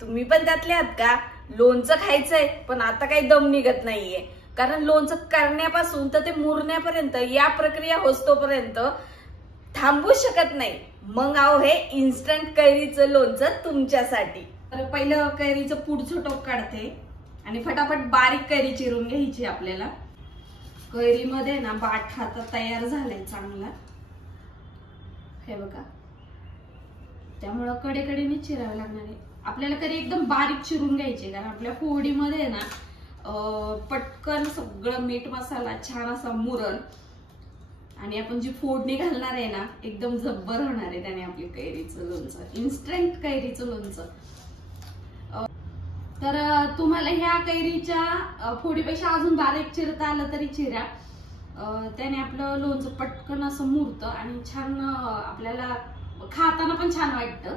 तुम्ही पण त्यातले आहात का? लोणचं खायचंय पण आता काही दम निघत नाहीये, कारण लोणचं करण्यापासून तर ते मुरण्यापर्यंत या प्रक्रिया होतोपर्यंत थांबू शकत नाही. मग आहो हे इन्स्टंट कैरीचं लोणचं तुमच्यासाठी. तर पहिलं कैरीचं पुढचं टोक काढते आणि फटाफट बारीक कैरी चिरून घ्यायची आपल्याला. कैरीमध्ये ना बाठ आता तयार झालाय चांगला, हे बघा. त्यामुळं कडेकडेने चिरावे लागणार आहे आपल्याला. कैरी एकदम बारीक चिरून घ्यायची, कारण आपल्या फोडीमध्ये ना पटकन सगळं मीठ मसाला छान असा मुरण आणि आपण जी फोडणी घालणार आहे ना एकदम जब्बर होणार आहे त्याने आपली कैरीचं लोणचं, इन्स्टंट कैरीचं लोणचं. तर तुम्हाला ह्या कैरीच्या फोडीपेक्षा अजून बारीक चिरता आलं तरी चिरा, त्याने आपलं लोणचं पटकन असं मुरतं आणि छान आपल्याला खाताना पण छान वाटतं.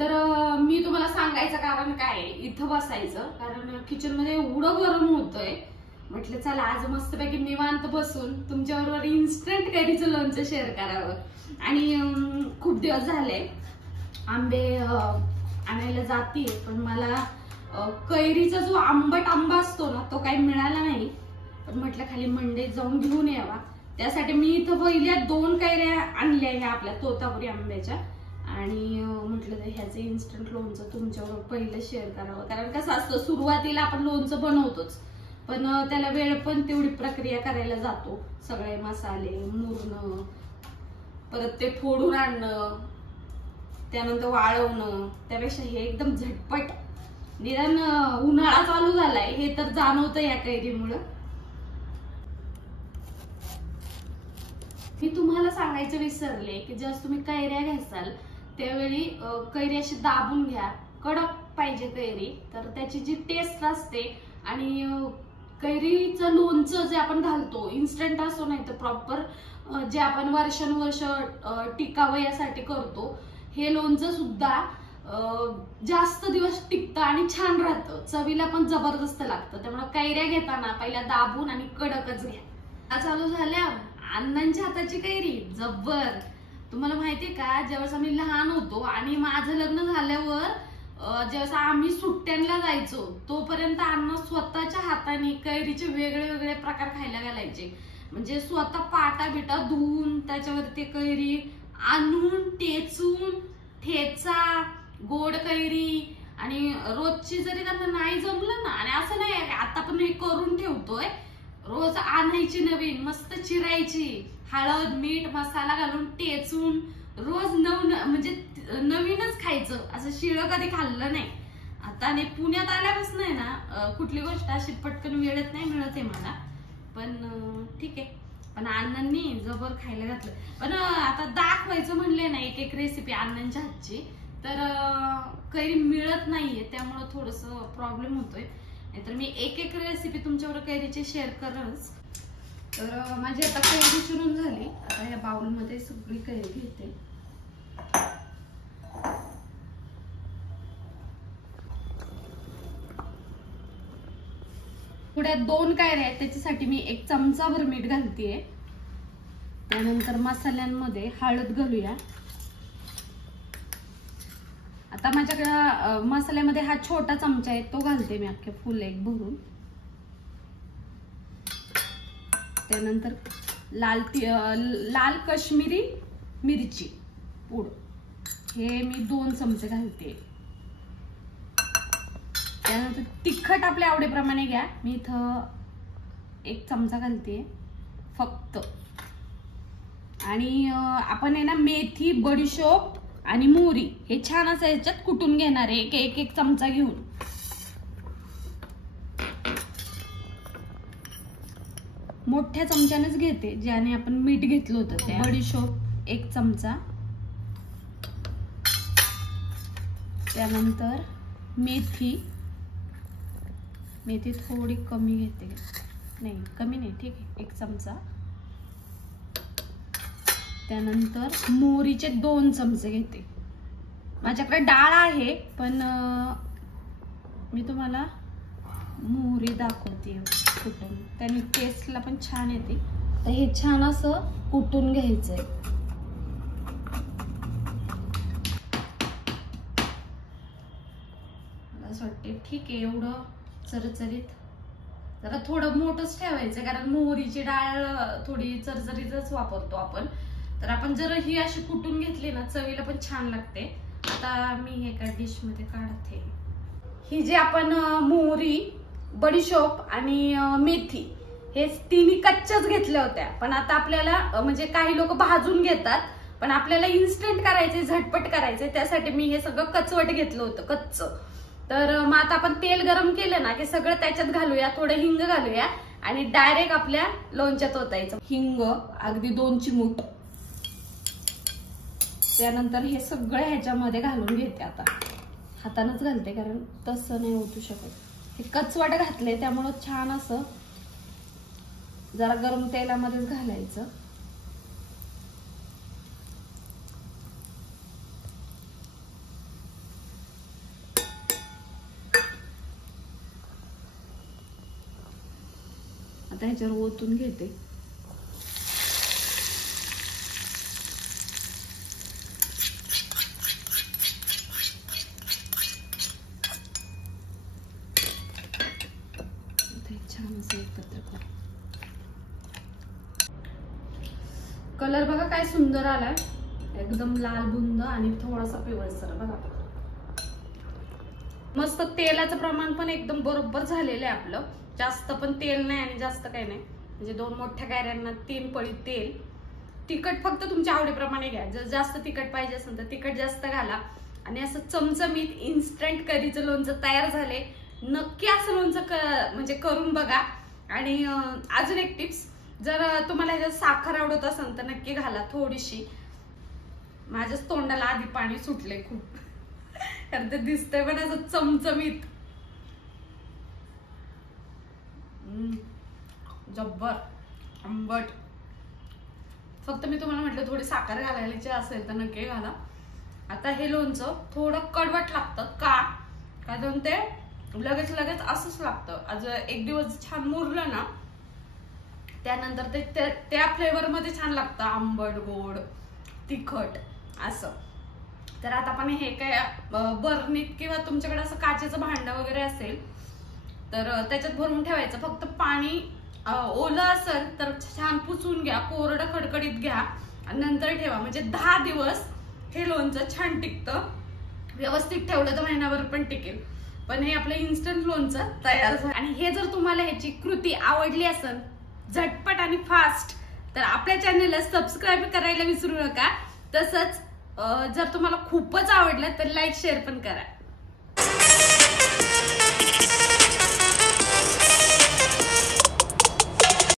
तर मी तुम्हाला सांगायचं कारण काय, इथं बसायचं कारण किचन मध्ये एवढं गरम होतंय. म्हटलं चला आज मस्तपैकी निवांत बसून तुमच्याबरोबर इन्स्टंट कैरीचं लोणचं शेअर करावं. आणि खूप दिवस झाले आंबे आणायला जातीये, पण मला कैरीचा जो आंबट आंबा असतो ना तो काही मिळाला नाही. पण म्हटलं खाली मंडईत जाऊन घेऊन यावा, त्यासाठी मी इथं पहिल्या 2 कैऱ्या आणल्या ह्या आपल्या तोतापुरी आंब्याच्या. आणि म्हटलं ह्याचं इन्स्टंट लोणचं तुमच्याबरोबर पहिलं शेअर करावं, कारण कसं असतं सुरुवातीला आपण लोणचं बनवतोच पण त्याला वेळ पण तेवढी प्रक्रिया करायला जातो. सगळे मसाले मुरणं, परत ते फोडून आणणं, त्यानंतर वाळवणं. त्यापेक्षा हे एकदम झटपट, निदान उन्हाळा चालू झालाय हे तर जाणवतं या कैरीमुळं. मी तुम्हाला सांगायचं विसरले की जेव्हा तुम्ही कैऱ्या घ्याल त्यावेळी कैरी अशी दाबून घ्या, कडक पाहिजे कैरी, तर त्याची जी टेस्ट असते. आणि कैरीचं लोणचं जे आपण घालतो इन्स्टंट असो नाही तर प्रॉपर जे आपण वर्षानुवर्ष टिकावं यासाठी करतो, हे लोणचं सुद्धा जास्त दिवस टिकतं आणि छान राहतं, चवीला पण जबरदस्त लागतं. त्यामुळे कैऱ्या घेताना पहिल्या दाबून आणि कडकच घ्या. चालू झाल्या अण्णांच्या हाताची कैरी जब्बर. तुम्हाला माहितीये का, ज्यावेळेस आम्ही लहान होतो आणि माझं लग्न झाल्यावर ज्यावेळेस आम्ही सुट्ट्यांना जायचो तोपर्यंत अण्णा स्वतःच्या हाताने कैरीचे वेगळे वेगळे प्रकार खायला घालायचे. म्हणजे स्वतः पाटा बिटा धुवून त्याच्यावरती कैरी आणून टेचून ठेचा, गोड कैरी. आणि रोजची जरी त्यांना नाही जमलं ना, आणि असं नाही आता पण हे करून ठेवतोय, रोज आणायची नवीन मस्त चिरायची, हळद मीठ मसाला घालून टेचून रोज म्हणजे नवीनच खायचं, असं शिळं कधी खाल्लं नाही. आता आणि पुण्यात आल्यापासून आहे ना कुठली गोष्ट अशी पटकन वेळेत नाही मिळत आहे मला, पण ठीक आहे. पण अण्णांनी जबर खायला घातलं. पण आता दाखवायचं म्हणले ना एक एक रेसिपी अण्णांच्या हातची, तर कैरी मिळत नाहीये, त्यामुळे थोडस प्रॉब्लेम होतोय. नाहीतर मी एक एक रेसिपी तुमच्यावर कैरीची शेअर करच. तर माझी आता कैरी चिरून झाली. आता या बाउल मध्ये सगळी कैरी घेते. पुढे 2 कैऱ्या आहेत त्याच्यासाठी मी 1 चमचाभर मीठ घालतेय. त्यानंतर मसाल्यांमध्ये हळद घालूया. आता माझ्याकडे मसाल्यामध्ये हा छोटा चमचा आहे तो घालते मी अख्खे फुल 1 भरून. त्यानंतर लाल काश्मीरी मिरची पूड हे मी 2 चमचे घालते. त्यानंतर तिखट आपल्या आवडीप्रमाणे घ्या. मी इथं 1 चमचा घालते फक्त. आणि आपण आहे ना मेथी, बडीशोप आणि मोहरी हे छान असं याच्यात कुटून घेणार आहे, एक चमचा घेऊन. मोठ्या चमच्यानेच घेते ज्याने आपण मीठ घेतलं होतं ते. बडीशोप 1 चमचा, त्यानंतर मेथी थोडी कमी घेते, नाही कमी नाही, ठीक आहे 1 चमचा. त्यानंतर मोहरीचे 2 चमचे घेते. माझ्याकडे डाळ आहे पण मी तुम्हाला मोहरी दाखवते कुटून, त्याने टेस्टला पण छान येते. तर हे छान असं कुटून घ्यायचंय. असं वाटते ठीक आहे, एवढं चरचरीत. जरा थोडं मोठंच ठेवायचं कारण मोहरीची डाळ थोडी चरचरीतच वापरतो आपण. तर आपण जर ही अशी कुटून घेतली ना चवीला पण छान लागते. आता मी एका डिश मध्ये काढते. ही जी आपण मोहरी, बडीशोप आणि मेथी हे तिन्ही कच्च्याच घेतल्या होत्या, पण आता आपल्याला म्हणजे काही लोक भाजून घेतात, पण आपल्याला इन्स्टंट करायचे, झटपट करायचे, त्यासाठी मी हे सगळं कचवट घेतलं होतं, कच्च. तर मग आता आपण तेल गरम केलं ना की सगळं त्याच्यात घालूया, थोडं हिंग घालूया आणि डायरेक्ट आपल्या लोणच्यात ओतायचं. हिंग अगदी 2 चिमूट. त्यानंतर हे सगळं ह्याच्यामध्ये घालून घेते. आता हातानच घालते कारण तसं नाही ओतू शकत. हे कचवट घातले त्यामुळं छान असं जरा गरम तेलामध्येच घालायचं. आता ह्याच्यावर ओतून घेते. छान असं एकत्र कर. कलर बघा काय सुंदर आलाय, एकदम लाल बुंद आणि थोडासा पिवळसर बघा. मस्त तेलाचं प्रमाण पण एकदम बरोबर झालेलं आहे आपलं. जास्त पण तेल नाही आणि जास्त काही नाही. म्हणजे 2 मोठ्या कैऱ्यांना 3 पळी तेल. तिखट फक्त तुमच्या आवडीप्रमाणे घ्या. जर जास्त तिखट पाहिजे असेल तर तिखट जास्त घाला. आणि असं चमचमीत इन्स्टंट कढीचं लोणचं तयार झाले. नक्की असं लोणचं म्हणजे करून बघा. आणि अजून एक टिप्स, जर तुम्हाला ह्याच्यात साखर आवडत असेल तर नक्की घाला थोडीशी. माझ्याच तोंडाला आधी पाणी सुटले खूप कारण ते दिसतंय पण असं चमचमीत. जब्बर आंबट. फक्त मी तुम्हाला म्हटलं थोडी साखर घालायची असेल तर नक्की घाला. आता हे लोणचं थोडं कडवट लागतं का, कारण ते लगेच असंच लागतं. आज एक दिवस छान मुरलं ना त्यानंतर ते त्या फ्लेवर मध्ये छान लागतं, आंबट गोड तिखट असं. तर आता आपण हे काय बर्नीत किंवा तुमच्याकडे असं काचेचं भांडं वगैरे असेल तर त्याच्यात भरून ठेवायचं. फक्त पाणी ओलं असेल तर छान पुसून घ्या, कोरडं खडखडीत घ्या आणि नंतर ठेवा. म्हणजे 10 दिवस हे लोणचं छान टिकतं. व्यवस्थित ठेवलं तर महिनाभर पण टिकेल. पण हे आपलं इन्स्टंट लोणचं तयार झालं. आणि हे जर तुम्हाला ह्याची कृती आवडली असेल झटपट आणि फास्ट तर आपल्या चॅनलला सबस्क्राईब करायला विसरू नका. तसंच जर तुम्हाला खूपच आवडलं तर लाईक शेअर पण करा.